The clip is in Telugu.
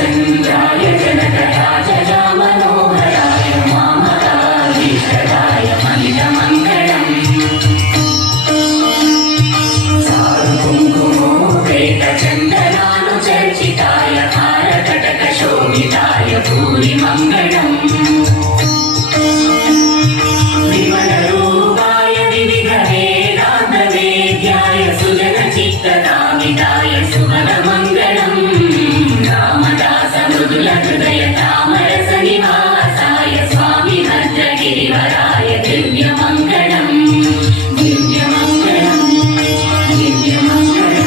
चन्द्राय जनकराज मनोहराय मामराधीशराय मलितमङ्गलम् सारुकुङ्कुमोपेतचन्दनानुचर्चिताय हारकटकशोभिताय भूरिमङ्गलम् विमलरूपाय विविधभेदान्तवेद्याय सुजनचित्तदाविताय सुमलमङ्गलम् దివ్యమంగళం. దివ్యమంగళం. దివ్యమంగళం.